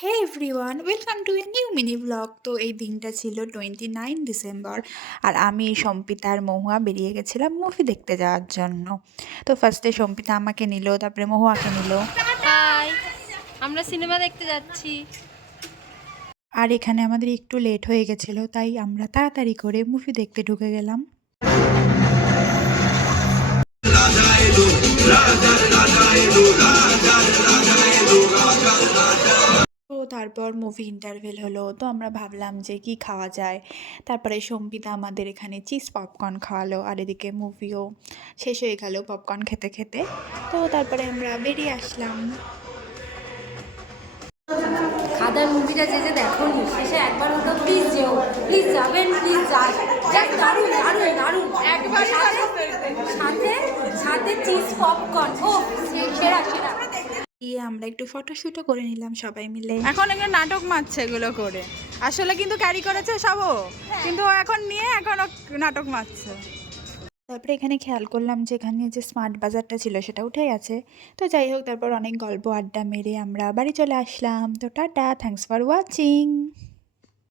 Hey everyone, welcome to a new mini blog. তো এই দিনটা ছিল 29 ডিসেম্বর, আর আমি সম্পিতা আর মহুয়া বেরিয়ে গেছিলাম মুভি দেখতে যাওয়ার জন্য। তো ফার্স্টে সম্পিতা আমাকে নিল, তারপরে মহুয়াকে নিল। হাই, আমরা সিনেমা দেখতে যাচ্ছি। আর এখানে আমাদের একটু লেট হয়ে গেছিলো, তাই আমরা তাড়াতাড়ি করে মুভি দেখতে ঢুকে গেলাম। তো তারপর মুভি ইন্টারভেল হলো, তো আমরা ভাবলাম যে কি খাওয়া যায়। তারপরে সম্পিতা আমাদের এখানে চিজ পপকর্ন খাওয়ালো, আর এদিকে মুভিও শেষ হয়ে গেল পপকর্ন খেতে খেতে। তো তারপরে আমরা বেরিয়ে আসলাম। খাদার মুভিটা যে যে দেখোনি শেষে একবার হলো প্লিজ যেও, প্লিজ যাবেন, প্লিজ যান। জাস্ট দারুণ দারুণ দারুণ, একবার সাথে সাথে চিজ পপকর্ন, ও সেরা সেরা। গিয়ে আমরা একটু ফটোশ্যুটও করে নিলাম সবাই মিলে। এখন এগুলো নাটক মারছে এগুলো করে, আসলে কিন্তু ক্যারি করেছে সবও, কিন্তু ও এখন নিয়ে এখন ও নাটক মারছে। তারপরে এখানে খেয়াল করলাম যে এখানে যে স্মার্ট বাজারটা ছিল সেটা উঠে গেছে। তো যাই হোক, তারপর অনেক গল্প আড্ডা মেরে আমরা বাড়ি চলে আসলাম। তো টাটা, থ্যাঙ্কস ফর ওয়াচিং।